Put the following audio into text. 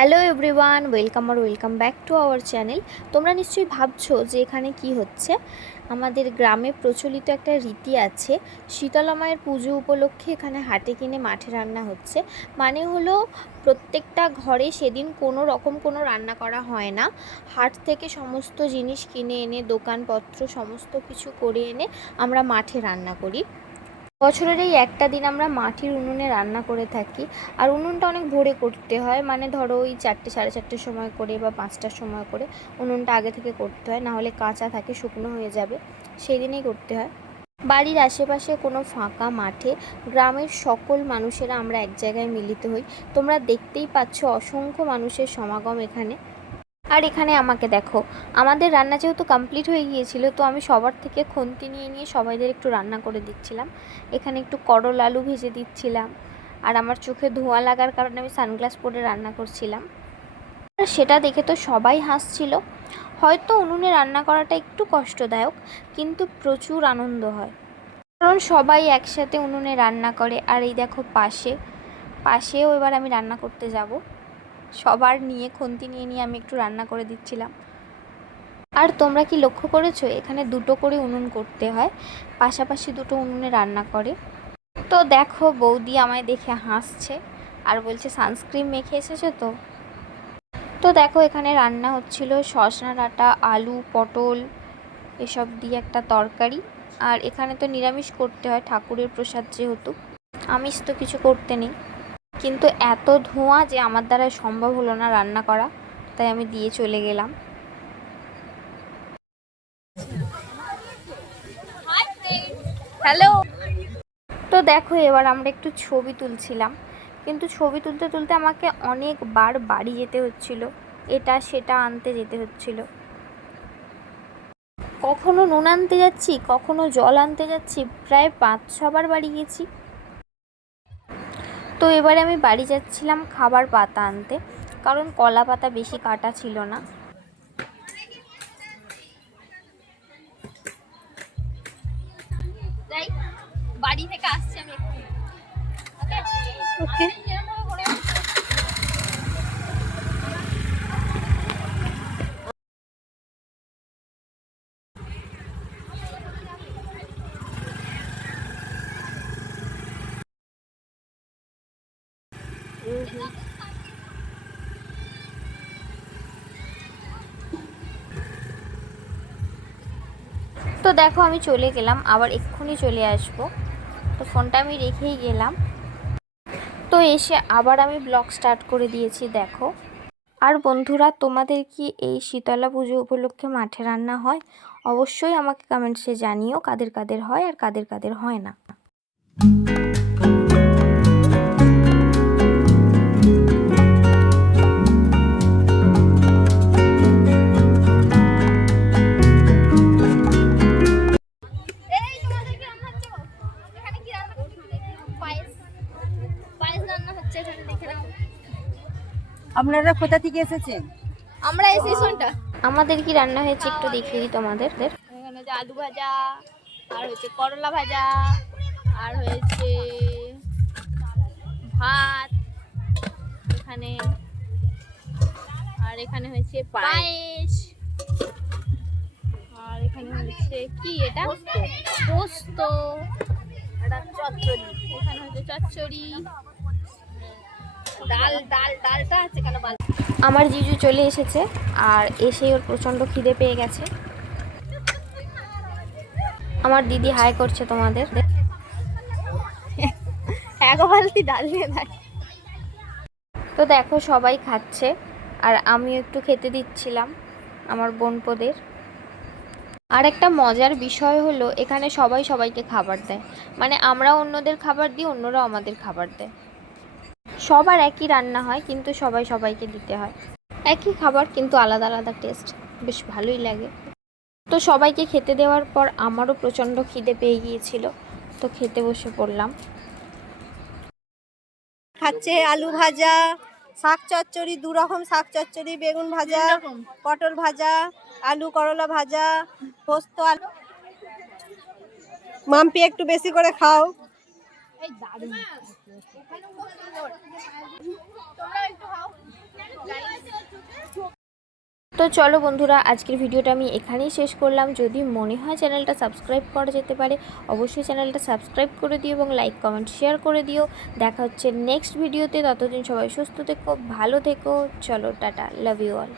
Hello everyone, welcome R welcome back to our channel. তোমরা নিশ্চয়ই ভাবছ যে এখানে কি হচ্ছে? আমাদের গ্রামে প্রচলিত একটা রীতি আছে, শীতলা মায়ের পুজো উপলক্ষে এখানে হাটে কিনে মাঠে রান্না হচ্ছে। মানে হলো, প্রত্যেকটা ঘরে সেদিন কোনো রকম কোনো রান্না করা হয় না। হাট থেকে সমস্ত জিনিস কিনে এনে, দোকানপত্র, সমস্ত কিছু করে এনে আমরা মাঠে রান্না করি। বছরের এই একটা দিন আমরা মাটির উনুনে রান্না করে থাকি। আর উনুনটা অনেক ভোরে করতে হয় মানে ধরো ওই চারটে, সাড়ে চারটের সময় করে বা পাঁচটার সময় করে উনুনটা আগে থেকে করতে হয় না হলে কাঁচা থাকে, শুকনো হয়ে যাবে, সেই দিনেই করতে হয়। বাড়ির আশেপাশে কোনো ফাঁকা মাঠে গ্রামের সকল মানুষেরা আমরা এক জায়গায় মিলিত হই। তোমরা দেখতেই পাচ্ছ অসংখ্য মানুষের সমাগম এখানে। আর এখানে আমাকে দেখো, আমাদের রান্না যেহেতু কমপ্লিট হয়ে গিয়েছিল, তো আমি সবার থেকে খুন্তি নিয়ে নিয়ে সবাইদের একটু রান্না করে দিচ্ছিলাম। এখানে একটু করল আলু ভেজে দিচ্ছিলাম, আর আমার চোখে ধোঁয়া লাগার কারণে আমি সানগ্লাস পরে রান্না করছিলাম। আর সেটা দেখে তো সবাই হাসছিল। হয়তো উনুনে রান্না করাটা একটু কষ্টদায়ক, কিন্তু প্রচুর আনন্দ হয়। কারণ সবাই একসাথে উনুনে রান্না করে, আর এই দেখো পাশে, পাশেও এবার আমি রান্না করতে যাব। সবার নিয়ে খুন্তি নিয়ে নিয়ে আমি একটু রান্না করে দিচ্ছিলাম। আর তোমরা কি লক্ষ্য করেছ? এখানে দুটো করে উনুন করতে হয়। পাশাপাশি দুটো উনুনে রান্না করে। তো দেখো, বৌদি আমায় দেখে হাসছে আর বলছে, সানস্ক্রিন মেখে এসেছ তো? তো দেখো, এখানে রান্না হচ্ছিল সসনা ডাঁটা, আলু, পটল, এসব দিয়ে একটা তরকারি। আর এখানে তো নিরামিষ করতে হয়, ঠাকুরের প্রসাদ যেহেতু। আমিষ তো কিছু করতে নেই। কিন্তু এত ধোঁয়া যে আমার দ্বারা সম্ভব হলো না রান্না করা, তাই আমি দিয়ে চলে গেলাম। হ্যালো। তো দেখো, এবার আমরা একটু ছবি তুলছিলাম। কিন্তু ছবি তুলতে তুলতে আমাকে অনেকবার বাড়ি যেতে হচ্ছিল, এটা সেটা আনতে যেতে হচ্ছিল। কখনো নুন আনতে যাচ্ছি, কখনো জল আনতে যাচ্ছি, প্রায় পাঁচ ছবার বাড়ি গেছি। তো এবারে আমি বাড়ি যাচ্ছিলাম খাবার পাতা আনতে, কারণ কলা পাতা বেশি কাটা ছিল না। বাড়ি থেকে আসছি আমি। তো দেখো, আমি চলে গেলাম। আবার এক্ষুনি চলে আসব। তো ফোনটা আমি রেখেই গেলাম। তো এসে আবার আমি ব্লগ স্টার্ট করে দিয়েছি, দেখো। আর বন্ধুরা, তোমাদের কি এই শীতলা পুজো উপলক্ষে মাঠে রান্না হয়? অবশ্যই আমাকে কমেন্টসে জানিও, কাদের কাদের হয় আর কাদের কাদের হয় না। আপনারা কোথা থেকে এসেছেন? আমরা এসেছি শোনটা আমাদের কি রান্না হয়েছে একটু দেখিয়ে দিই তোমাদের। এখানে হচ্ছে আলু ভাজা আর হচ্ছে করলা ভাজা আর হয়েছে ভাত এখানে আর এখানে হয়েছে পায়েস আর এখানে হচ্ছে কি এটা? পোস্ত। চচ্চড়ি এখানে হচ্ছে চচ্চড়ি ডাল ডাল ডালটা আছে কেন আমার জিজু চলে এসেছে আর এসে ওর প্রচণ্ড খিদে পেয়ে গেছে। আমার দিদি হাই করছে তোমাদের। এক বালতি ডাল নিয়ে তো দেখো সবাই খাচ্ছে আর আমিও একটু খেতে দিচ্ছিলাম আমার বোনপোদের। আর একটা মজার বিষয় হলো এখানে সবাই সবাইকে খাবার দেয়। মানে আমরা অন্যদের খাবার দিই অন্যরা আমাদের খাবার দেয়। সবার একই রান্না হয় কিন্তু সবাই সবাইকে দিতে হয়। একই খাবার কিন্তু আলাদা আলাদা টেস্ট বেশ ভালোই লাগে। তো সবাইকে খেতে দেওয়ার পর আমারও প্রচণ্ড খিদে পেয়ে গিয়েছিল তো খেতে বসে পড়লাম। খাচ্ছে আলু ভাজা শাক চচ্চড়ি দু রকম শাক চচ্চড়ি বেগুন ভাজা পটল ভাজা আলু করলা ভাজা পোস্ত আলু। মাম্পি একটু বেশি করে খাও। এই দারুণ। খাও তো চলো বন্ধুরা, আজকের ভিডিওটা আমি এখানেই শেষ করলাম। যদি মনে হয় চ্যানেলটা সাবস্ক্রাইব করা যেতে পারে, অবশ্যই চ্যানেলটা সাবস্ক্রাইব করে দিও এবং লাইক, কমেন্ট, শেয়ার করে দিও। দেখা হচ্ছে নেক্সট ভিডিওতে। ততদিন সবাই সুস্থ থেকো, ভালো থেকো। চলো, টাটা লাভ ইউ অল